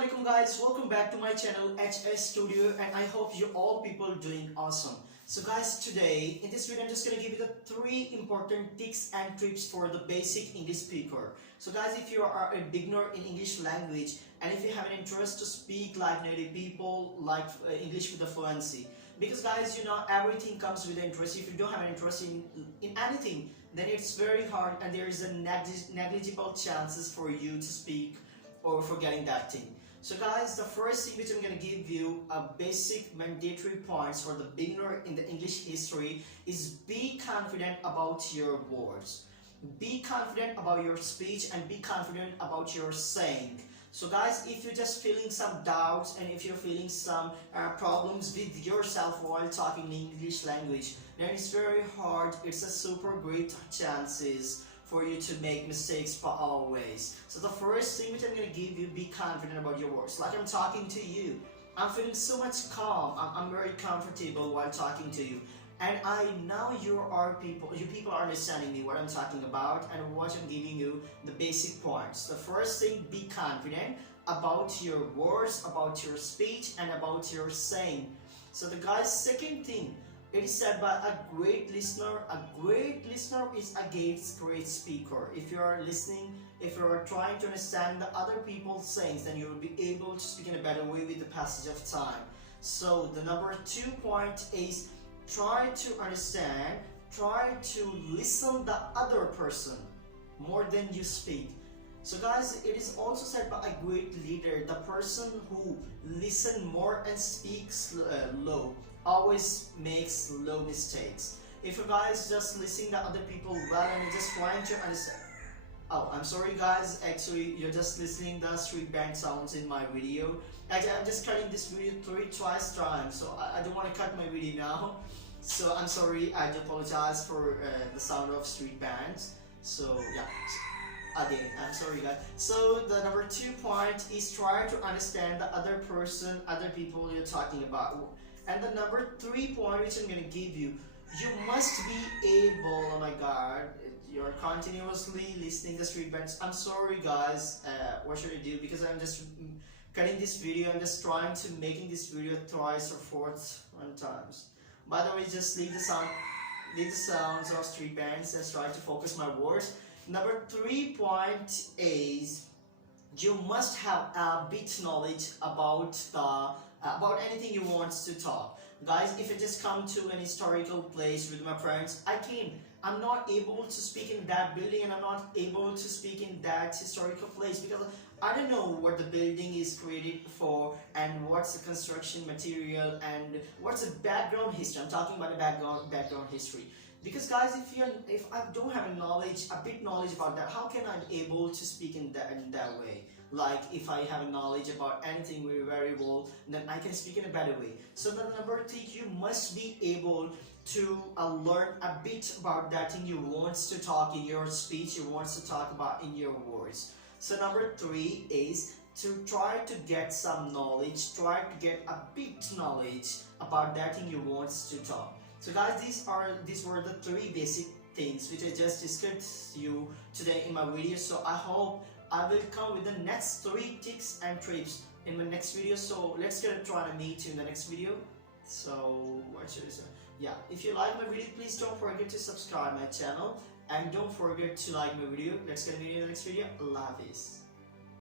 Assalamualaikum guys, welcome back to my channel HS Studio, and I hope you all people doing awesome. So guys, today in this video I'm just gonna give you the 3 important tips and tips for the basic English speaker. So guys, if you are a beginner in English language and if you have an interest to speak like native people, like English with the fluency, because guys, you know, everything comes with interest. If you don't have an interest in anything, then it's very hard and there is a negligible chances for you to speak or forgetting that thing. So guys, the first thing which I'm going to give you a basic mandatory points for the beginner in the English history is be confident about your words. Be confident about your speech and be confident about your saying. So guys, if you're just feeling some doubts and if you're feeling some problems with yourself while talking in English language, then it's very hard. It's a super great chances for you to make mistakes for always. So the first thing which I'm going to give you, be confident about your words. Like I'm talking to you, I'm feeling so much calm, I'm very comfortable while talking to you. And I know you people are understanding me what I'm talking about and what I'm giving you the basic points. The first thing, be confident about your words, about your speech and about your saying. So the guys, second thing, it is said by a great listener is a great speaker. If you are listening, if you are trying to understand the other people's sayings, then you will be able to speak in a better way with the passage of time. So the number 2 point is try to understand, try to listen the other person more than you speak. So guys, it is also said by a great leader, the person who listen more and speaks low always makes low mistakes. If you guys just listening to other people well and you're just trying to understand. Oh, I'm sorry guys, actually you're just listening the street band sounds in my video. Actually, I'm just cutting this video twice times, so I don't want to cut my video now. So I'm sorry, I do apologize for the sound of street bands. So yeah. Again, I'm sorry guys. So the number 2 point is try to understand the other person, other people you're talking about. And the number 3 point which I'm going to give you, you must be able, oh my god, you're continuously listening to street bands. I'm sorry guys, what should I do? Because I'm just cutting this video, I'm just trying to making this video twice or fourth times. By the way, just leave the sounds of street bands and try to focus my words. Number 3 point is you must have a bit knowledge about anything you want to talk. Guys, if I just come to an historical place with my friends, I'm not able to speak in that building and I'm not able to speak in that historical place because I don't know what the building is created for and what's the construction material and what's the background history. I'm talking about the background history. Because guys, if I don't have a bit knowledge about that, how can I be able to speak in that way? Like if I have a knowledge about anything very well, then I can speak in a better way. So the number 3, you must be able to learn a bit about that thing you want to talk in your speech, you want to talk about in your words. So number 3 is to try to get some knowledge, try to get a bit knowledge about that thing you want to talk. So guys, these were the 3 basic things which I just discussed you today in my video. So I hope I will come with the next 3 tips and tips in my next video. So let's try to meet you in the next video. So what should I say? Yeah, if you like my video, please don't forget to subscribe my channel and don't forget to like my video. Let's get a video in the next video. Allah Hafiz.